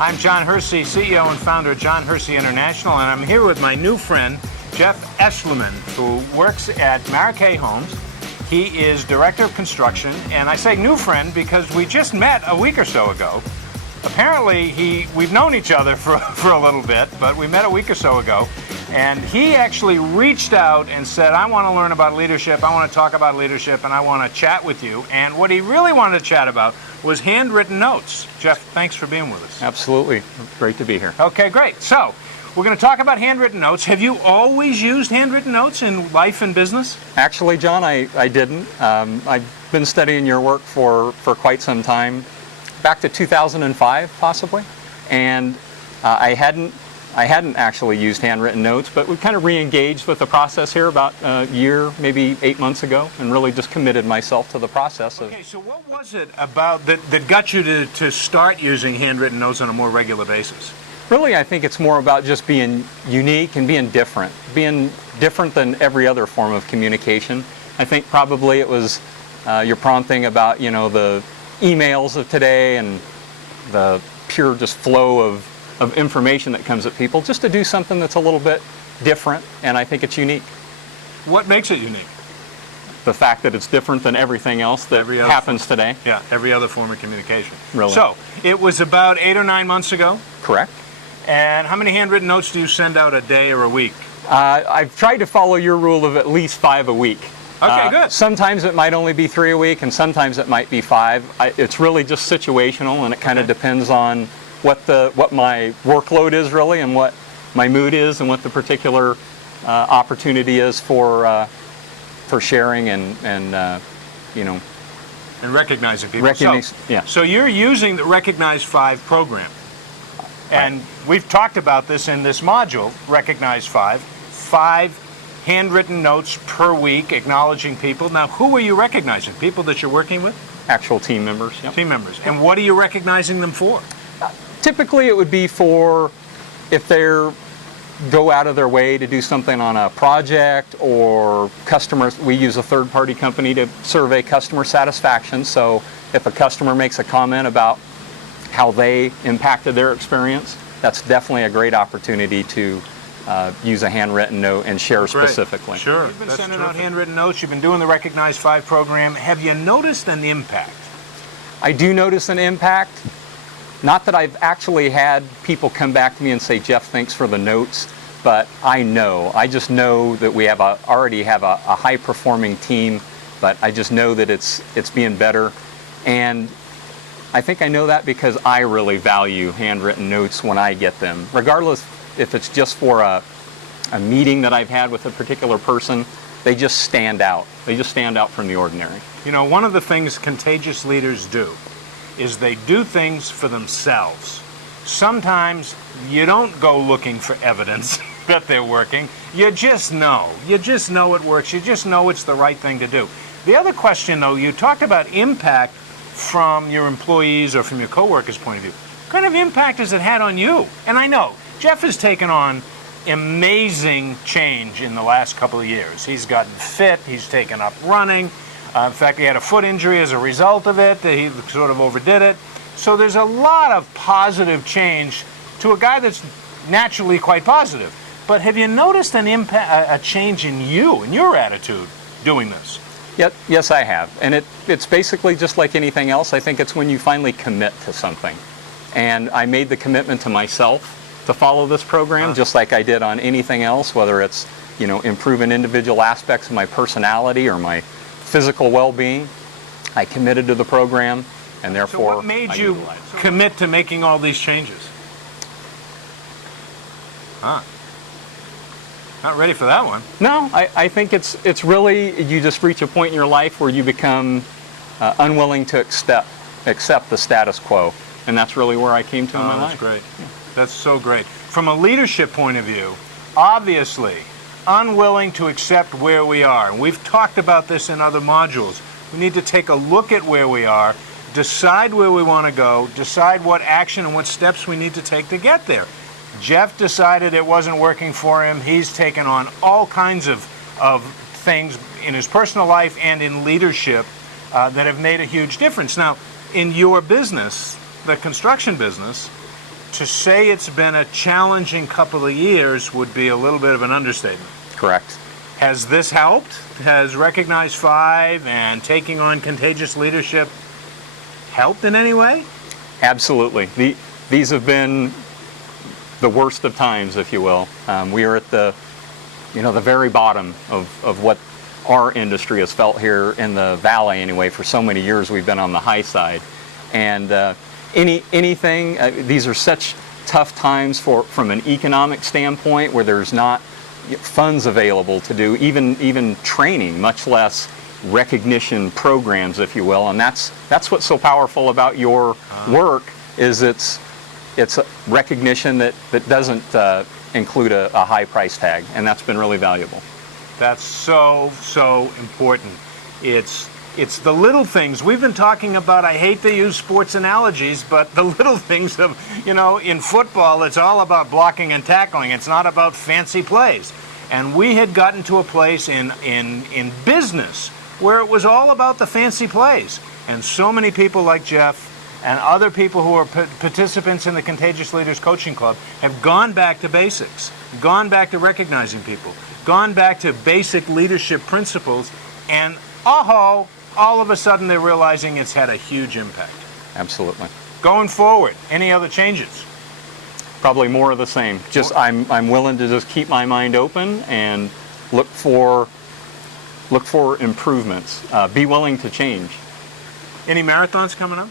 I'm John Hersey, CEO and founder of John Hersey International, and I'm here with my new friend, Jeff Eschliman, who works at Maracay Homes. He is Director of Construction, and I say new friend because we just met a week or so ago. Apparently, we've known each other for a little bit, but we met a week or so ago, and he actually reached out and said, I want to learn about leadership, I want to talk about leadership, and I want to chat with you. And what he really wanted to chat about was handwritten notes. Jeff, thanks for being with us. Absolutely. Great to be here. Okay, great. So, we're going to talk about handwritten notes. Have you always used handwritten notes in life and business? Actually, John, I didn't. I've been studying your work for quite some time, back to 2005 possibly, and I hadn't actually used handwritten notes, but we kind of re-engaged with the process here about a year, maybe 8 months ago, and really just committed myself to the process. Okay, so what was it about that got you to start using handwritten notes on a more regular basis? Really, I think it's more about just being unique and being different than every other form of communication. I think probably it was your prompting about, the emails of today and the pure just flow of information that comes at people, just to do something that's a little bit different, and I think it's unique. What makes it unique? The fact that it's different than everything else that happens today. Yeah, every other form of communication. Really. So, it was about 8 or 9 months ago? Correct. And how many handwritten notes do you send out a day or a week? I've tried to follow your rule of at least 5 a week. Okay, good. Sometimes it might only be 3 a week, and sometimes it might be 5. It's really just situational, and it kind of depends on what my workload is really, and what my mood is, and what the particular opportunity is for sharing and recognizing people. So you're using the Recognize 5 program. And we've talked about this in this module, Recognize 5. 5 handwritten notes per week acknowledging people. Now, who are you recognizing? People that you're working with? Actual team members. Yep. Team members. And what are you recognizing them for? Typically it would be for if they go out of their way to do something on a project, or customers. We use a third-party company to survey customer satisfaction. So if a customer makes a comment about how they impacted their experience, that's definitely a great opportunity to use a handwritten note and share specifically. Sure. You've been sending out handwritten notes, you've been doing the Recognize 5 program. Have you noticed an impact? I do notice an impact. Not that I've actually had people come back to me and say, Jeff, thanks for the notes, but I just know that we already have a high-performing team, but I just know that it's being better. And I think I know that because I really value handwritten notes when I get them. Regardless if it's just for a meeting that I've had with a particular person, they just stand out. They just stand out from the ordinary. One of the things contagious leaders do is they do things for themselves. Sometimes you don't go looking for evidence that they're working. You just know. You just know it works. You just know it's the right thing to do. The other question, though, you talked about impact from your employees or from your coworkers' point of view. What kind of impact has it had on you? And I know Jeff has taken on amazing change in the last couple of years. He's gotten fit. He's taken up running. In fact, he had a foot injury as a result of it. He sort of overdid it. So there's a lot of positive change to a guy that's naturally quite positive. But have you noticed a change in you and your attitude doing this? Yes, I have. And it's basically just like anything else. I think it's when you finally commit to something. And I made the commitment to myself to follow this program, just like I did on anything else, whether it's improving individual aspects of my personality or my physical well-being. I committed to the program, and therefore. So what made you commit to making all these changes? Not ready for that one. No, I think it's really, you just reach a point in your life where you become unwilling to accept the status quo, and that's really where I came to in my life. That's great. Yeah. That's so great. From a leadership point of view, obviously, unwilling to accept where we are. And we've talked about this in other modules. We need to take a look at where we are, decide where we want to go, decide what action and what steps we need to take to get there. Jeff decided it wasn't working for him. He's taken on all kinds of things in his personal life and in leadership that have made a huge difference. Now, in your business, the construction business, to say it's been a challenging couple of years would be a little bit of an understatement. Correct. Has this helped? Has Recognize 5 and taking on Contagious Leadership helped in any way? Absolutely. These have been the worst of times, if you will. We are at the very bottom of what our industry has felt here in the valley anyway. For so many years we've been on the high side. And these are such tough times from an economic standpoint, where there's not funds available to do even training, much less recognition programs, if you will. And that's what's so powerful about your work, is it's a recognition that doesn't include a high price tag, and that's been really valuable. That's so important. It's the little things. We've been talking about, I hate to use sports analogies, but the little things of, in football, it's all about blocking and tackling. It's not about fancy plays. And we had gotten to a place in business where it was all about the fancy plays. And so many people like Jeff and other people who are participants in the Contagious Leaders Coaching Club have gone back to basics, gone back to recognizing people, gone back to basic leadership principles, and all of a sudden they're realizing it's had a huge impact. Absolutely. Going forward, any other changes? Probably more of the same. Just I'm willing to just keep my mind open and look for improvements. Be willing to change. Any marathons coming up?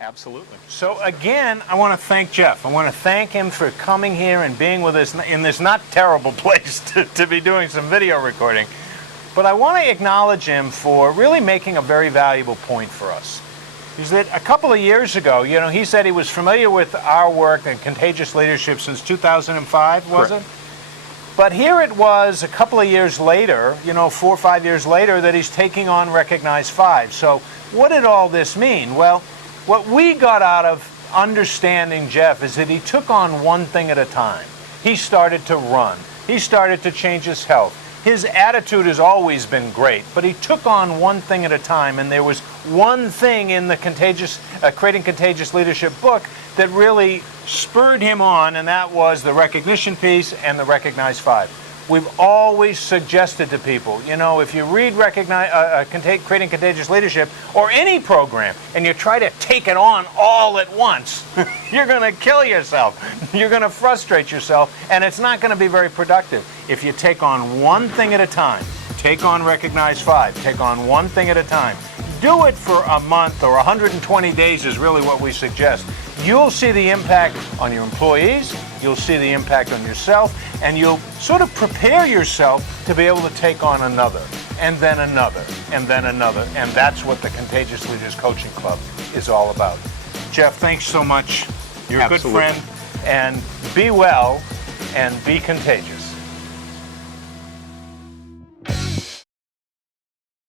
Absolutely. So again, I want to thank Jeff. I want to thank him for coming here and being with us in this not terrible place to be doing some video recording. But I want to acknowledge him for really making a very valuable point for us. Is that a couple of years ago, he said he was familiar with our work and Contagious Leadership since 2005, was Correct. it? But here it was a couple of years later, 4 or 5 years later, that he's taking on Recognize 5. So what did all this mean? Well, what we got out of understanding Jeff is that he took on one thing at a time. He started to run. He started to change his health. His attitude has always been great, but he took on one thing at a time, and there was one thing in the Creating Contagious Leadership book that really spurred him on, and that was the recognition piece and the Recognize 5. We've always suggested to people, if you read Creating Contagious Leadership or any program and you try to take it on all at once, you're going to kill yourself. You're going to frustrate yourself, and it's not going to be very productive. If you take on one thing at a time, take on Recognize 5, take on one thing at a time, do it for a month or 120 days is really what we suggest. You'll see the impact on your employees, you'll see the impact on yourself, and you'll sort of prepare yourself to be able to take on another, and then another, and then another. And that's what the Contagious Leaders Coaching Club is all about. Jeff, thanks so much. You're a good Absolutely. friend, and be well and be contagious.